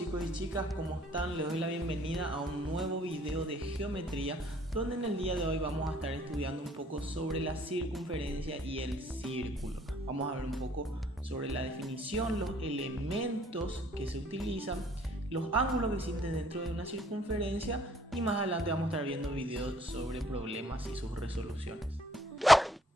chicos y chicas, ¿cómo están? Les doy la bienvenida a un nuevo video de geometría, donde en el día de hoy vamos a estar estudiando un poco sobre la circunferencia y el círculo. Vamos a ver un poco sobre la definición, los elementos que se utilizan, los ángulos que existen dentro de una circunferencia y más adelante vamos a estar viendo videos sobre problemas y sus resoluciones.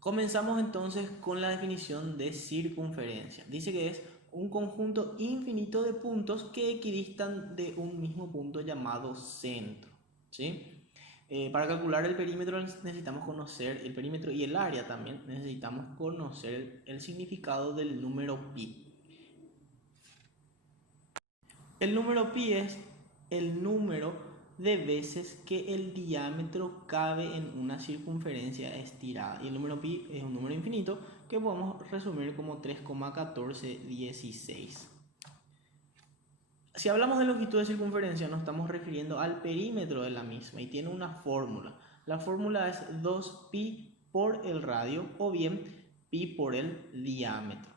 Comenzamos entonces con la definición de circunferencia. Dice que es un conjunto infinito de puntos que equidistan de un mismo punto llamado centro, ¿sí? Para calcular el perímetro necesitamos conocer el perímetro y el área también. Necesitamos conocer el significado del número pi. El número pi es el número de veces que el diámetro cabe en una circunferencia estirada. Y el número pi es un número infinito que podemos resumir como 3,1416. Si hablamos de longitud de circunferencia, nos estamos refiriendo al perímetro de la misma y tiene una fórmula. La fórmula es 2pi por el radio o bien pi por el diámetro.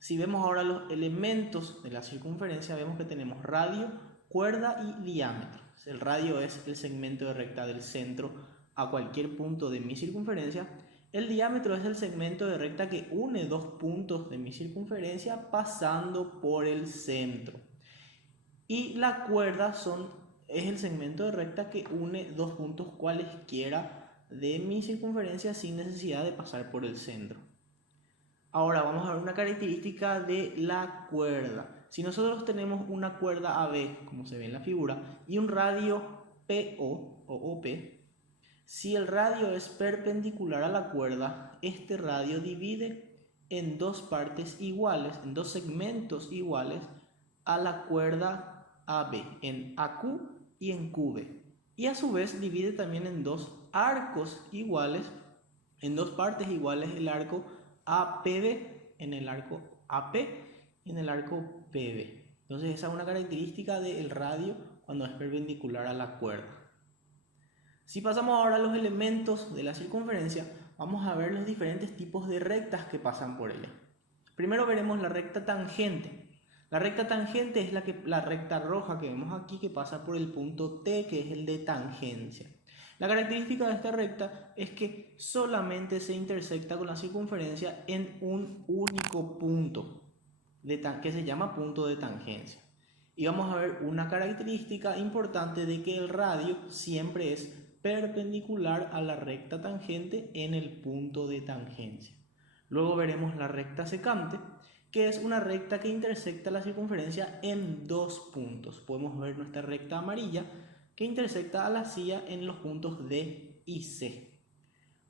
Si vemos ahora los elementos de la circunferencia, vemos que tenemos radio, cuerda y diámetro. El radio es el segmento de recta del centro a cualquier punto de mi circunferencia. El diámetro es el segmento de recta que une dos puntos de mi circunferencia pasando por el centro. Y la cuerda es el segmento de recta que une dos puntos cualesquiera de mi circunferencia sin necesidad de pasar por el centro. Ahora vamos a ver una característica de la cuerda. Si nosotros tenemos una cuerda AB, como se ve en la figura, y un radio PO o OP, si el radio es perpendicular a la cuerda, este radio divide en dos partes iguales, en dos segmentos iguales a la cuerda AB, en AQ y en QB. Y a su vez divide también en dos arcos iguales, en dos partes iguales el arco APB en el arco AP y en el arco PB. Entonces esa es una característica del radio cuando es perpendicular a la cuerda. Si pasamos ahora a los elementos de la circunferencia, vamos a ver los diferentes tipos de rectas que pasan por ella. Primero veremos la recta tangente. La recta tangente es la recta roja que vemos aquí que pasa por el punto T, que es el de tangencia. La característica de esta recta es que solamente se intersecta con la circunferencia en un único punto que se llama punto de tangencia. Y vamos a ver una característica importante de que el radio siempre es perpendicular a la recta tangente en el punto de tangencia. Luego veremos la recta secante, que es una recta que intersecta la circunferencia en dos puntos. Podemos ver nuestra recta amarilla que intersecta a la silla en los puntos D y C.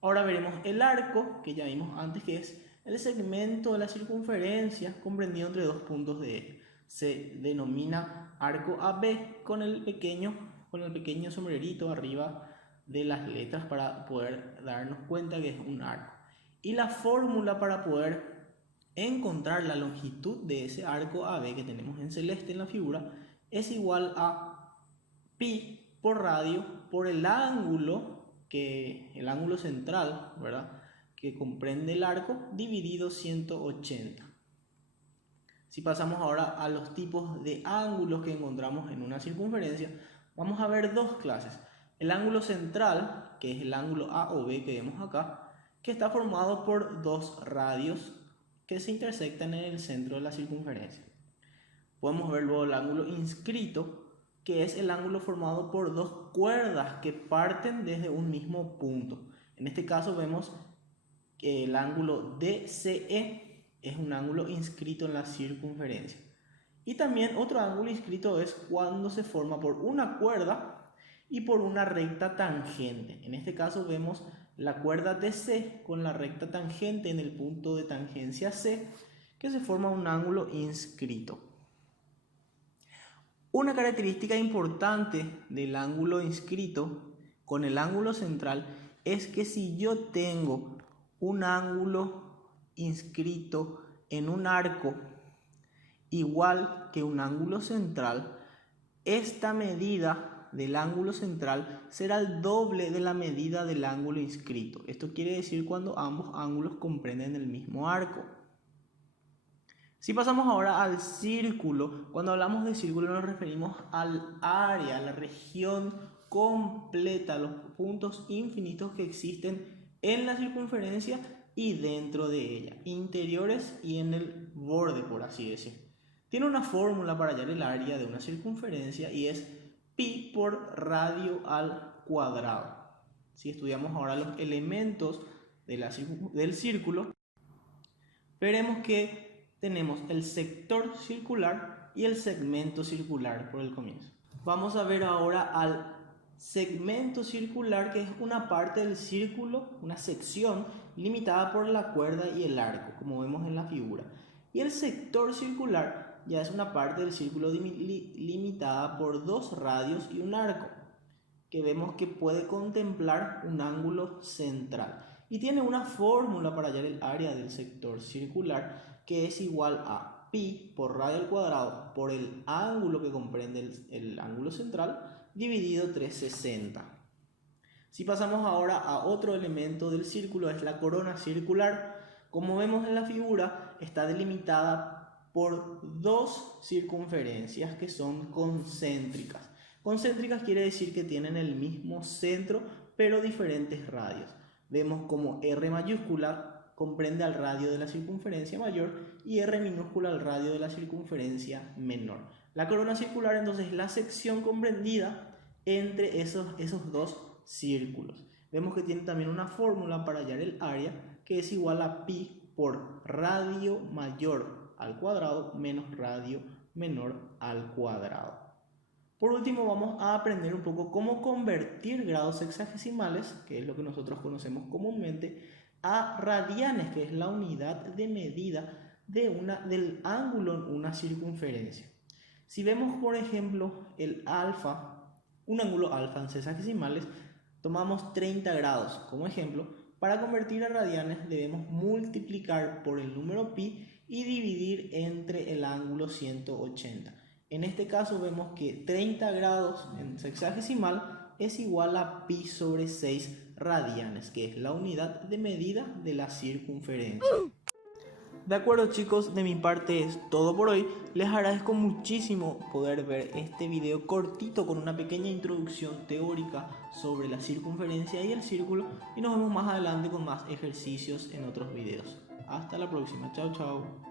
Ahora veremos el arco, que ya vimos antes, que es el segmento de la circunferencia comprendido entre dos puntos de eje. Se denomina arco AB con el pequeño sombrerito arriba de las letras para poder darnos cuenta que es un arco. Y la fórmula para poder encontrar la longitud de ese arco AB que tenemos en celeste en la figura es igual a pi por radio por el ángulo central, ¿verdad?, que comprende el arco, dividido 180. Si pasamos ahora a los tipos de ángulos que encontramos en una circunferencia, vamos a ver dos clases. El ángulo central, que es el ángulo A o B que vemos acá, que está formado por dos radios que se intersectan en el centro de la circunferencia. Podemos ver luego el ángulo inscrito, que es el ángulo formado por dos cuerdas que parten desde un mismo punto. En este caso vemos que el ángulo DCE es un ángulo inscrito en la circunferencia. Y también otro ángulo inscrito es cuando se forma por una cuerda y por una recta tangente. En este caso vemos la cuerda DC con la recta tangente en el punto de tangencia C, que se forma un ángulo inscrito. Una característica importante del ángulo inscrito con el ángulo central es que si yo tengo un ángulo inscrito en un arco igual que un ángulo central, esta medida del ángulo central será el doble de la medida del ángulo inscrito. Esto quiere decir cuando ambos ángulos comprenden el mismo arco. Si pasamos ahora al círculo, cuando hablamos de círculo nos referimos al área, a la región completa, los puntos infinitos que existen en la circunferencia y dentro de ella, interiores y en el borde, por así decir. Tiene una fórmula para hallar el área de una circunferencia y es pi por radio al cuadrado. Si estudiamos ahora los elementos del círculo, veremos que tenemos el sector circular y el segmento circular por el comienzo. Vamos a ver ahora al segmento circular, que es una parte del círculo, una sección limitada por la cuerda y el arco, como vemos en la figura. Y el sector circular ya es una parte del círculo limitada por dos radios y un arco, que vemos que puede contemplar un ángulo central. Y tiene una fórmula para hallar el área del sector circular, que es igual a pi por radio al cuadrado por el ángulo que comprende el ángulo central dividido 360. Si pasamos ahora a otro elemento del círculo, es la corona circular. Como vemos en la figura, está delimitada por dos circunferencias que son concéntricas. Concéntricas quiere decir que tienen el mismo centro pero diferentes radios. Vemos como R mayúscula comprende al radio de la circunferencia mayor y R minúscula al radio de la circunferencia menor. La corona circular entonces es la sección comprendida entre esos dos círculos. Vemos que tiene también una fórmula para hallar el área, que es igual a pi por radio mayor al cuadrado menos radio menor al cuadrado. Por último, vamos a aprender un poco cómo convertir grados sexagesimales, que es lo que nosotros conocemos comúnmente, a radianes, que es la unidad de medida del ángulo en una circunferencia. Si vemos, por ejemplo, el alfa, un ángulo alfa en sexagesimales, tomamos 30 grados como ejemplo. Para convertir a radianes debemos multiplicar por el número pi y dividir entre el ángulo 180. En este caso vemos que 30 grados en sexagesimal es igual a pi sobre 6 radianes, que es la unidad de medida de la circunferencia. De acuerdo, chicos, de mi parte es todo por hoy. Les agradezco muchísimo poder ver este video cortito con una pequeña introducción teórica sobre la circunferencia y el círculo, y nos vemos más adelante con más ejercicios en otros videos. Hasta la próxima. Chao, chao.